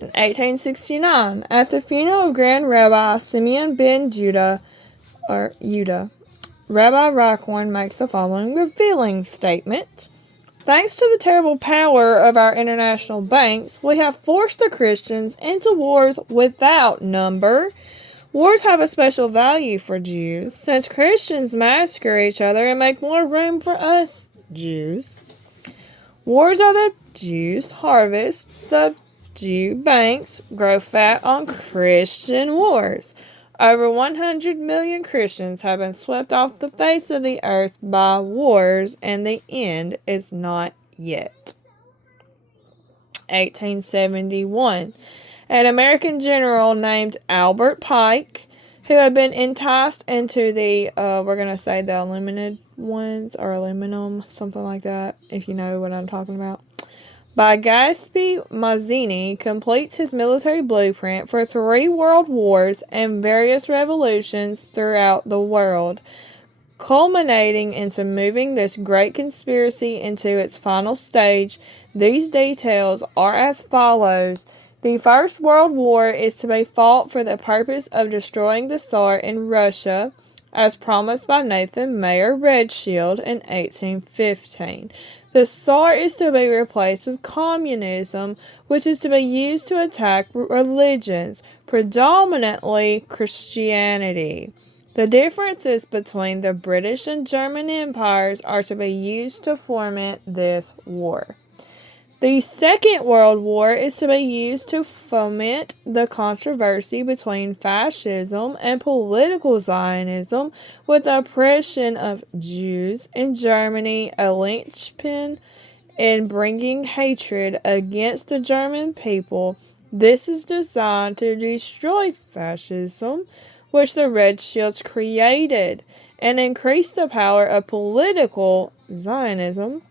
In 1869, at the funeral of Grand Rabbi Simeon ben Judah, Rabbi Rackhorn makes the following revealing statement. Thanks to the terrible power of our international banks, we have forced the Christians into wars without number. Wars have a special value for Jews, since Christians massacre each other and make more room for us Jews. Wars are the Jews' harvest. The Jew banks grow fat on Christian wars. Over 100 million Christians have been swept off the face of the earth by wars, and the end is not yet. 1871. An American general named Albert Pike, who had been enticed into the, we're going to say the aluminum ones, or aluminum, something like that, if you know what I'm talking about, by Gaspy Mazzini, completes his military blueprint for 3 world wars and various revolutions throughout the world, culminating into moving this great conspiracy into its final stage. These details are as follows. The First World War is to be fought for the purpose of destroying the Tsar in Russia, as promised by Nathan Mayer Redshield in 1815. The Tsar is to be replaced with communism, which is to be used to attack religions, predominantly Christianity. The differences between the British and German empires are to be used to foment this war. The Second World War is to be used to foment the controversy between fascism and political Zionism, with the oppression of Jews in Germany a linchpin in bringing hatred against the German people. This is designed to destroy fascism, which the Red Shields created, and increase the power of political Zionism.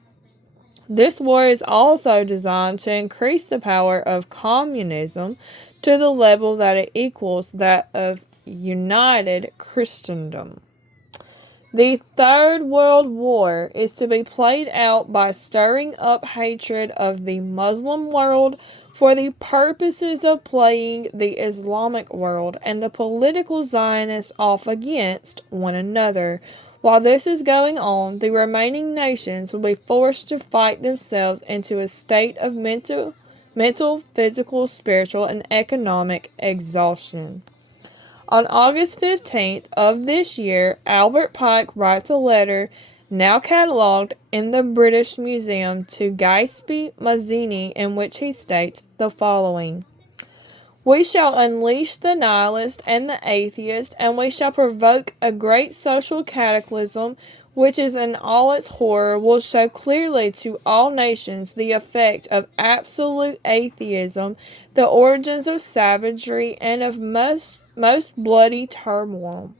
This war is also designed to increase the power of communism to the level that it equals that of united Christendom. The Third World War is to be played out by stirring up hatred of the Muslim world for the purposes of playing the Islamic world and the political Zionists off against one another. While this is going on, the remaining nations will be forced to fight themselves into a state of mental, physical, spiritual, and economic exhaustion. On August 15th of this year, Albert Pike writes a letter, now catalogued in the British Museum, to Gaspy Mazzini, in which he states the following. We shall unleash the nihilist and the atheist, and we shall provoke a great social cataclysm, which is in all its horror will show clearly to all nations the effect of absolute atheism, the origins of savagery, and of most bloody turmoil.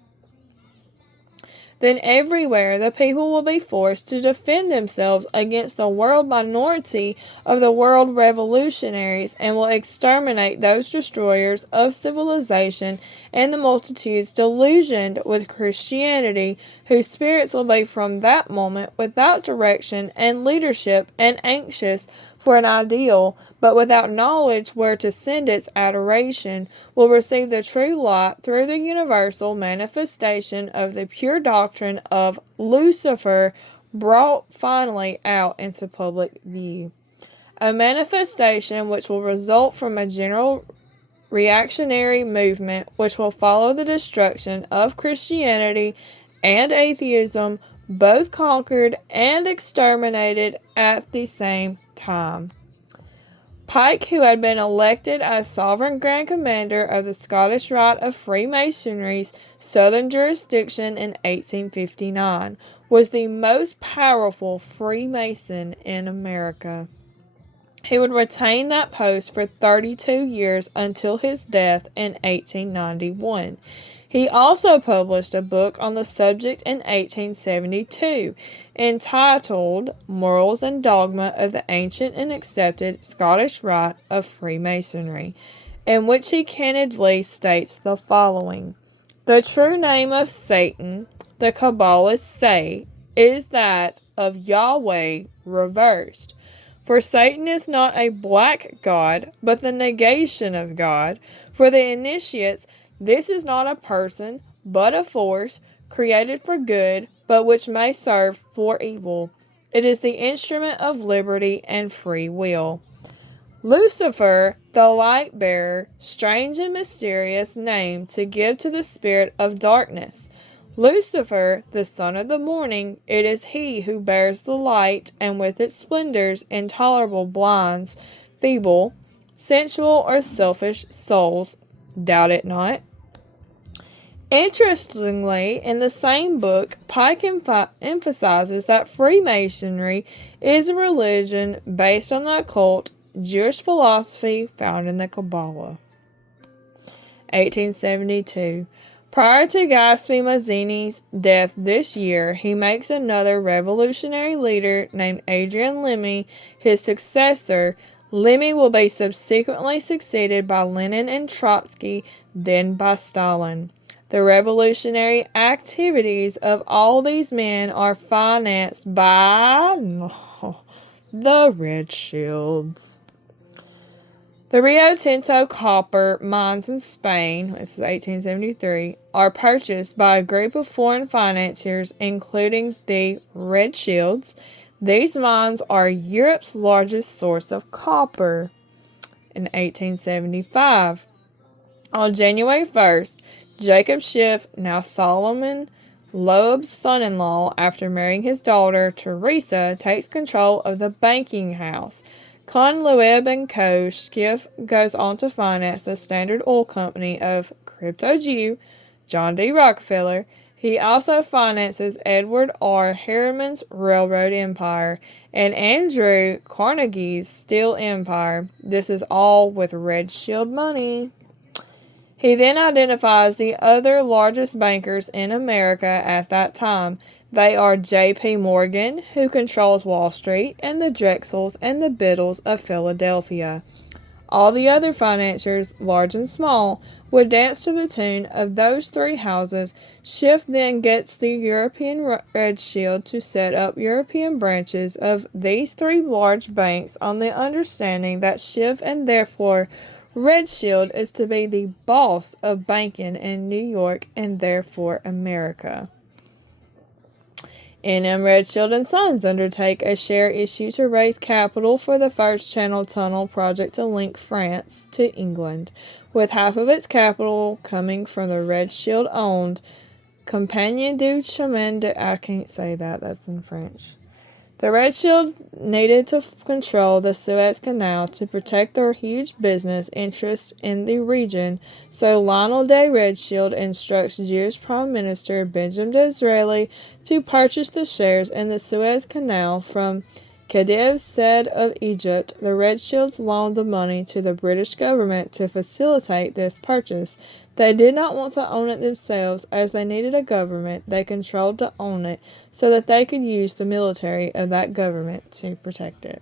Then everywhere the people will be forced to defend themselves against the world minority of the world revolutionaries, and will exterminate those destroyers of civilization and the multitudes delusioned with Christianity, whose spirits will be from that moment without direction and leadership, and anxious for an ideal, but without knowledge where to send its adoration, will receive the true light through the universal manifestation of the pure doctrine of Lucifer, brought finally out into public view. A manifestation which will result from a general reactionary movement which will follow the destruction of Christianity and atheism, both conquered and exterminated at the same time. Pike, who had been elected as Sovereign Grand Commander of the Scottish Rite of Freemasonry's southern jurisdiction in 1859, was the most powerful Freemason in America. He would retain that post for 32 years until his death in 1891. He also published a book on the subject in 1872, entitled Morals and Dogma of the Ancient and Accepted Scottish Rite of Freemasonry, in which he candidly states the following. The true name of Satan, the Kabbalists say, is that of Yahweh reversed. For Satan is not a black god, but the negation of God. For the initiates, this is not a person, but a force, created for good, but which may serve for evil. It is the instrument of liberty and free will. Lucifer, the light bearer, strange and mysterious name to give to the spirit of darkness. Lucifer, the son of the morning, it is he who bears the light, and with its splendors intolerable blinds feeble, sensual, or selfish souls. Doubt it not. Interestingly, in the same book, Pike emphasizes that Freemasonry is a religion based on the occult Jewish philosophy found in the Kabbalah. 1872. Prior to Gatsby Mazzini's death this year, he makes another revolutionary leader named Adrian Lemmy his successor. Lemmy will be subsequently succeeded by Lenin and Trotsky, then by Stalin. The revolutionary activities of all these men are financed by the Red Shields. The Rio Tinto copper mines in Spain, this is 1873, are purchased by a group of foreign financiers, including the Red Shields. These mines are Europe's largest source of copper. In 1875, on January 1st, Jacob Schiff, now Solomon Loeb's son-in-law, after marrying his daughter Teresa, takes control of the banking house. Con Loeb & Co. Schiff goes on to finance the Standard Oil Company of Crypto Jew, John D. Rockefeller. He also finances Edward R. Harriman's railroad empire and Andrew Carnegie's steel empire. This is all with Red Shield money. He then identifies the other largest bankers in America at that time. They are J.P. Morgan, who controls Wall Street, and the Drexels and the Biddles of Philadelphia. All the other financiers, large and small, would dance to the tune of those three houses. Schiff then gets the European Red Shield to set up European branches of these three large banks on the understanding that Schiff and therefore Red Shield is to be the boss of banking in New York and therefore America. N.M. Red Shield and Sons undertake a share issue to raise capital for the first Channel Tunnel project to link France to England, with half of its capital coming from the Red Shield owned Compagnie du Chemin de... I can't say that, that's in French. The Red Shield needed to control the Suez Canal to protect their huge business interests in the region, so Lionel de Red Shield instructs Jewish Prime Minister Benjamin Disraeli to purchase the shares in the Suez Canal from Khedive Said of Egypt. The Red Shields loaned the money to the British government to facilitate this purchase. They did not want to own it themselves, as they needed a government they controlled to own it, so that they could use the military of that government to protect it.